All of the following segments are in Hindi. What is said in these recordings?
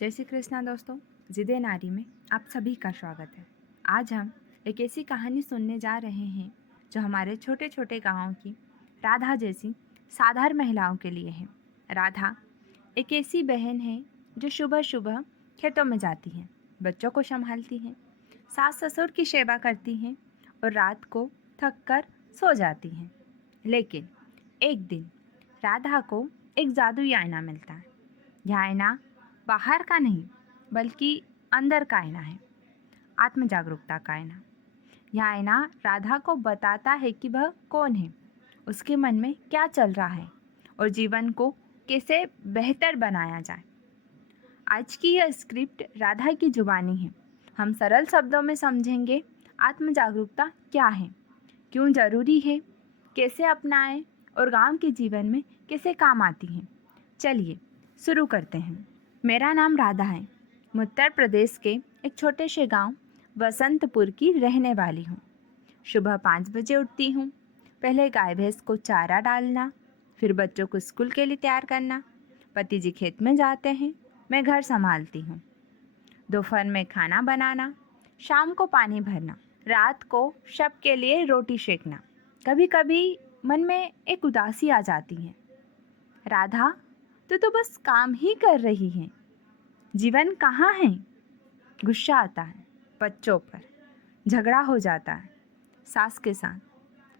जय श्री कृष्णा दोस्तों, जिदे नारी में आप सभी का स्वागत है। आज हम एक ऐसी कहानी सुनने जा रहे हैं जो हमारे छोटे छोटे गांवों की राधा जैसी साधारण महिलाओं के लिए है। राधा एक ऐसी बहन है जो सुबह सुबह खेतों में जाती है, बच्चों को संभालती है, सास ससुर की सेवा करती है और रात को थक कर सो जाती है। लेकिन एक दिन राधा को एक जादुई आईना मिलता है। यह आईना बाहर का नहीं बल्कि अंदर का आईना है, आत्म जागरूकता का आईना। यह आईना राधा को बताता है कि वह कौन है, उसके मन में क्या चल रहा है और जीवन को कैसे बेहतर बनाया जाए। आज की यह स्क्रिप्ट राधा की जुबानी है। हम सरल शब्दों में समझेंगे आत्म जागरूकता क्या है, क्यों ज़रूरी है, कैसे अपनाएं और गांव के जीवन में कैसे काम आती है। चलिए शुरू करते हैं। मेरा नाम राधा है। मैं उत्तर प्रदेश के एक छोटे से गांव बसंतपुर की रहने वाली हूँ। सुबह 5 बजे उठती हूँ। पहले गाय भैंस को चारा डालना, फिर बच्चों को स्कूल के लिए तैयार करना। पति जी खेत में जाते हैं, मैं घर संभालती हूँ। दोपहर में खाना बनाना, शाम को पानी भरना, रात को सबके लिए रोटी सेकना। कभी कभी मन में एक उदासी आ जाती है। राधा, तू तो बस काम ही कर रही है, जीवन कहाँ है। गुस्सा आता है बच्चों पर, झगड़ा हो जाता है सास के साथ,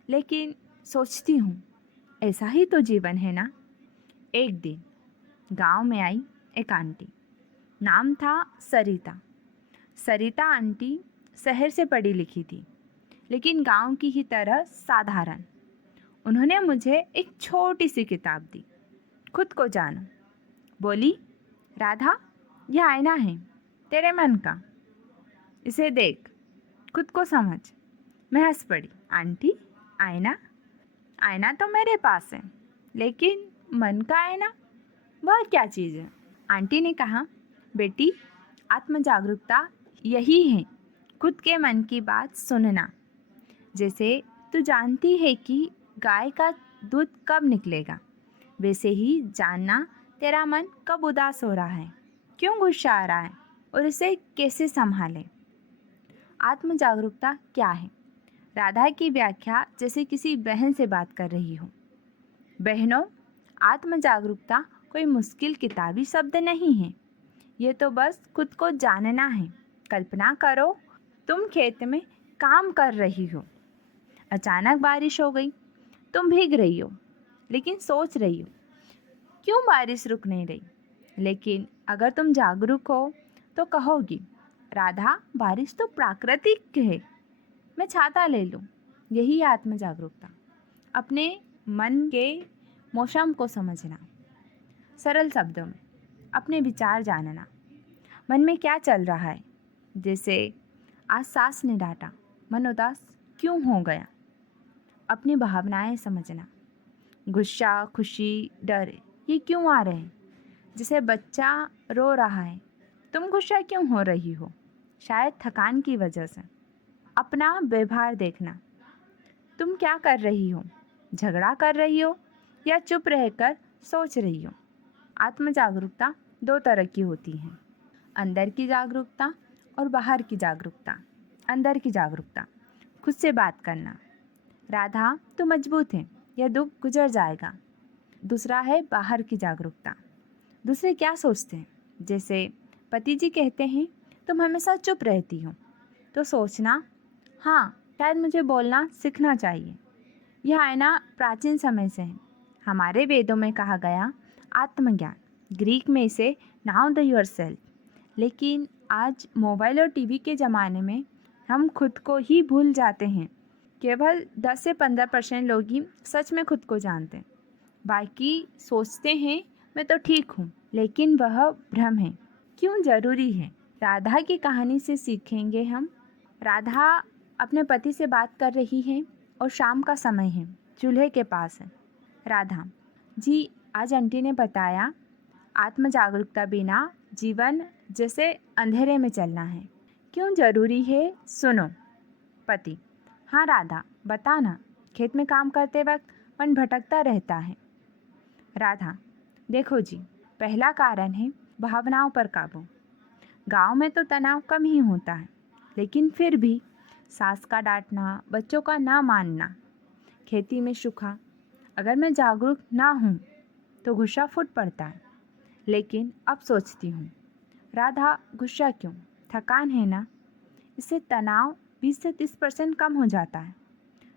लेकिन सोचती हूँ ऐसा ही तो जीवन है ना। एक दिन गांव में आई एक आंटी, नाम था सरिता। सरिता आंटी शहर से पढ़ी लिखी थी, लेकिन गांव की ही तरह साधारण। उन्होंने मुझे एक छोटी सी किताब दी, खुद को जानो। बोली, राधा, यह आईना है तेरे मन का, इसे देख, खुद को समझ। मैं हंस पड़ी। आंटी, आईना? आईना तो मेरे पास है, लेकिन मन का आईना, वह क्या चीज़ है? आंटी ने कहा, बेटी, आत्म जागरूकता यही है, खुद के मन की बात सुनना। जैसे तू जानती है कि गाय का दूध कब निकलेगा, वैसे ही जानना तेरा मन कब उदास हो रहा है, क्यों गुस्सा आ रहा है और इसे कैसे संभालें। आत्म जागरूकता क्या है? राधा की व्याख्या जैसे किसी बहन से बात कर रही हो। बहनों, आत्म जागरूकता कोई मुश्किल किताबी शब्द नहीं है, ये तो बस खुद को जानना है। कल्पना करो, तुम खेत में काम कर रही हो, अचानक बारिश हो गई, तुम भीग रही हो, लेकिन सोच रही हो क्यों बारिश रुक नहीं रही। लेकिन अगर तुम जागरूक हो तो कहोगी, राधा, बारिश तो प्राकृतिक है, मैं छाता ले लूँ। यही आत्म जागरूकता, अपने मन के मौसम को समझना। सरल शब्दों में अपने विचार जानना, मन में क्या चल रहा है। जैसे आज सास ने डांटा, मन उदास क्यों हो गया। अपनी भावनाएं समझना, गुस्सा, खुशी, डर, ये क्यों आ रहे हैं। जैसे बच्चा रो रहा है, तुम गुस्सा क्यों हो रही हो, शायद थकान की वजह से। अपना व्यवहार देखना, तुम क्या कर रही हो, झगड़ा कर रही हो या चुप रहकर सोच रही हो। आत्म जागरूकता 2 तरह की होती है, अंदर की जागरूकता और बाहर की जागरूकता। अंदर की जागरूकता, खुद से बात करना, राधा तू मजबूत है, यह दुख गुजर जाएगा। दूसरा है बाहर की जागरूकता, दूसरे क्या सोचते हैं। जैसे पति जी कहते हैं तुम हमेशा चुप रहती हो, तो सोचना, हाँ, शायद मुझे बोलना सीखना चाहिए। यह आईना प्राचीन समय से है। हमारे वेदों में कहा गया आत्मज्ञान, ग्रीक में इसे नाउ द योर सेल्फ। लेकिन आज मोबाइल और टीवी के ज़माने में हम खुद को ही भूल जाते हैं। केवल 10 से 15% लोग ही सच में खुद को जानते हैं, बाकी सोचते हैं मैं तो ठीक हूँ, लेकिन वह भ्रम है। क्यों ज़रूरी है? राधा की कहानी से सीखेंगे हम। राधा अपने पति से बात कर रही है और शाम का समय है, चूल्हे के पास है। राधा जी, आज आंटी ने बताया आत्म जागरूकता बिना जीवन जैसे अंधेरे में चलना है, क्यों ज़रूरी है, सुनो। पति, हाँ राधा, बताना, खेत में काम करते वक्त मन भटकता रहता है। राधा, देखो जी, पहला कारण है भावनाओं पर काबू। गांव में तो तनाव कम ही होता है, लेकिन फिर भी सास का डांटना, बच्चों का ना मानना, खेती में सूखा, अगर मैं जागरूक ना हूँ तो गुस्सा फूट पड़ता है। लेकिन अब सोचती हूँ, राधा गुस्सा क्यों, थकान है ना। इससे तनाव 20 से 30% कम हो जाता है।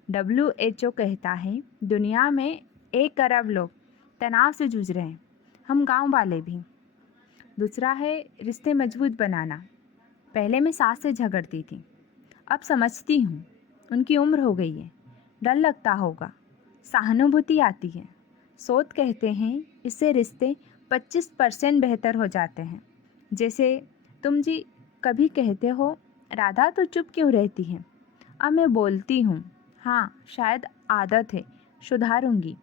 WHO कहता है दुनिया में 1 अरब लोग तनाव से जूझ रहे हैं, हम गांव वाले भी। दूसरा है रिश्ते मजबूत बनाना। पहले मैं सास से झगड़ती थी, अब समझती हूँ उनकी उम्र हो गई है, डर लगता होगा, सहानुभूति आती है। शोध कहते हैं इससे रिश्ते 25% बेहतर हो जाते हैं। जैसे तुम जी कभी कहते हो, राधा तो चुप क्यों रहती है। अब मैं बोलती हूँ, हाँ शायद आदत है, सुधारूंगी।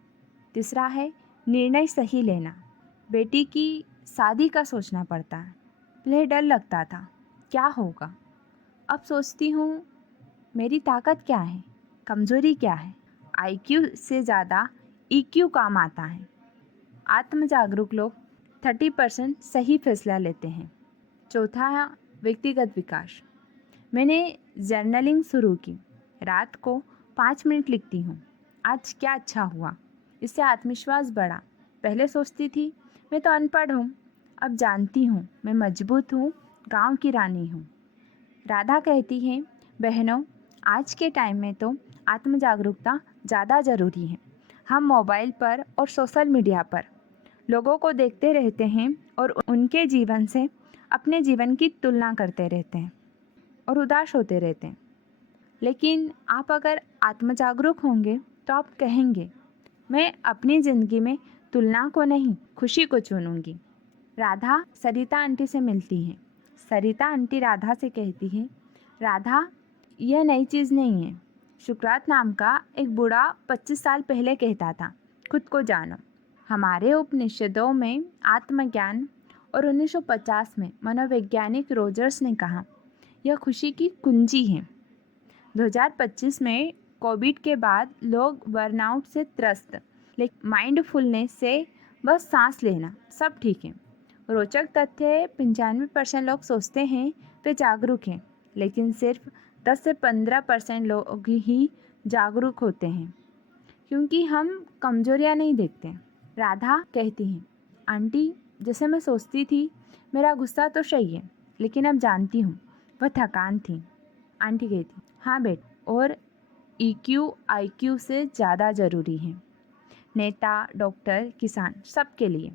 तीसरा है निर्णय सही लेना। बेटी की शादी का सोचना पड़ता है। पहले डर लगता था, क्या होगा। अब सोचती हूँ मेरी ताकत क्या है, कमज़ोरी क्या है। IQ से ज़्यादा EQ काम आता है। आत्म जागरूक लोग 30% सही फैसला लेते हैं। चौथा है व्यक्तिगत विकास। मैंने जर्नलिंग शुरू की। रात को 5 मिनट लिखती हूँ, आज क्या अच्छा हुआ। इससे आत्मविश्वास बढ़ा। पहले सोचती थी मैं तो अनपढ़ हूँ, अब जानती हूँ मैं मजबूत हूँ, गांव की रानी हूँ। राधा कहती है बहनों, आज के टाइम में तो आत्म जागरूकता ज़्यादा ज़रूरी है। हम मोबाइल पर और सोशल मीडिया पर लोगों को देखते रहते हैं और उनके जीवन से अपने जीवन की तुलना करते रहते हैं और उदास होते रहते हैं। लेकिन आप अगर आत्म जागरूक होंगे तो आप कहेंगे मैं अपनी ज़िंदगी में तुलना को नहीं, खुशी को चुनूंगी। राधा सरिता आंटी से मिलती है। सरिता आंटी राधा से कहती है, राधा यह नई चीज़ नहीं है। सुकरात नाम का एक बूढ़ा 25 साल पहले कहता था, खुद को जानो। हमारे उपनिषदों में आत्मज्ञान और 1950 में मनोवैज्ञानिक रोजर्स ने कहा यह खुशी की कुंजी है। 2025 में कोविड के बाद लोग बर्नआउट से त्रस्त, लेकिन माइंडफुलनेस से बस सांस लेना सब ठीक है। रोचक तथ्य है 95% लोग सोचते हैं वे जागरूक हैं, लेकिन सिर्फ 10 से 15% लोग ही जागरूक होते हैं, क्योंकि हम कमजोरियां नहीं देखते। राधा कहती हैं, आंटी जैसे मैं सोचती थी मेरा गुस्सा तो सही है, लेकिन अब जानती हूँ वह थकान थी। आंटी कहती, हाँ बेटा, और EQ IQ से ज़्यादा ज़रूरी है, नेता, डॉक्टर, किसान, सबके लिए।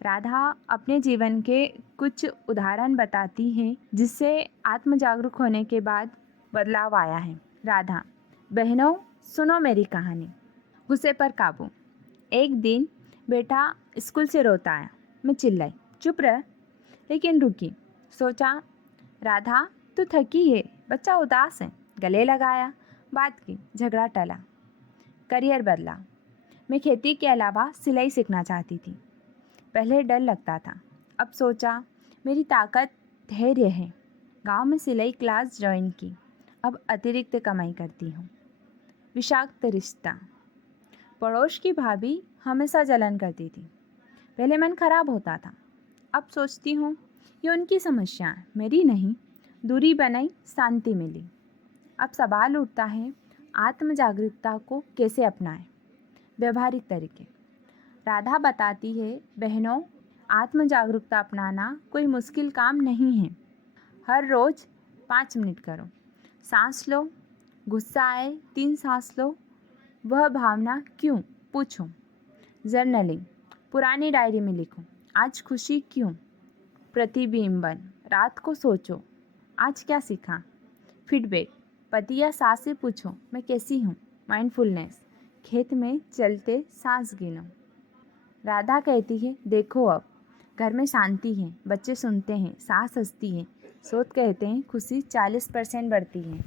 राधा अपने जीवन के कुछ उदाहरण बताती हैं जिससे आत्म जागरूक होने के बाद बदलाव आया है। राधा, बहनों सुनो मेरी कहानी। गुस्से पर काबू। एक दिन बेटा स्कूल से रोता आया, मैं चिल्लाई, चुप रह, लेकिन रुकी। सोचा राधा तू थकी है, बच्चा उदास है, गले लगाया, बात की, झगड़ा टला। करियर बदला। मैं खेती के अलावा सिलाई सीखना चाहती थी। पहले डर लगता था, अब सोचा मेरी ताकत धैर्य है। गांव में सिलाई क्लास ज्वाइन की, अब अतिरिक्त कमाई करती हूँ। विषाक्त रिश्ता। पड़ोस की भाभी हमेशा जलन करती थी। पहले मन खराब होता था, अब सोचती हूँ ये उनकी समस्या है, मेरी नहीं। दूरी बनाई, शांति मिली। अब सवाल उठता है आत्म जागरूकता को कैसे अपनाएं। व्यवहारिक तरीके। राधा बताती है, बहनों आत्म जागरूकता अपनाना कोई मुश्किल काम नहीं है। हर रोज़ 5 मिनट करो। सांस लो, गुस्सा आए 3 सांस लो, वह भावना क्यों, पूछो। जर्नलिंग। पुरानी डायरी में लिखो, आज खुशी क्यों। प्रतिबिंबन। रात को सोचो, आज क्या सीखा। फीडबैक। पति या सास से पूछो, मैं कैसी हूँ। माइंडफुलनेस। खेत में चलते सांस गिनो। राधा कहती है, देखो अब घर में शांति है, बच्चे सुनते हैं, सास हंसती है। शोध कहते हैं खुशी 40% बढ़ती है।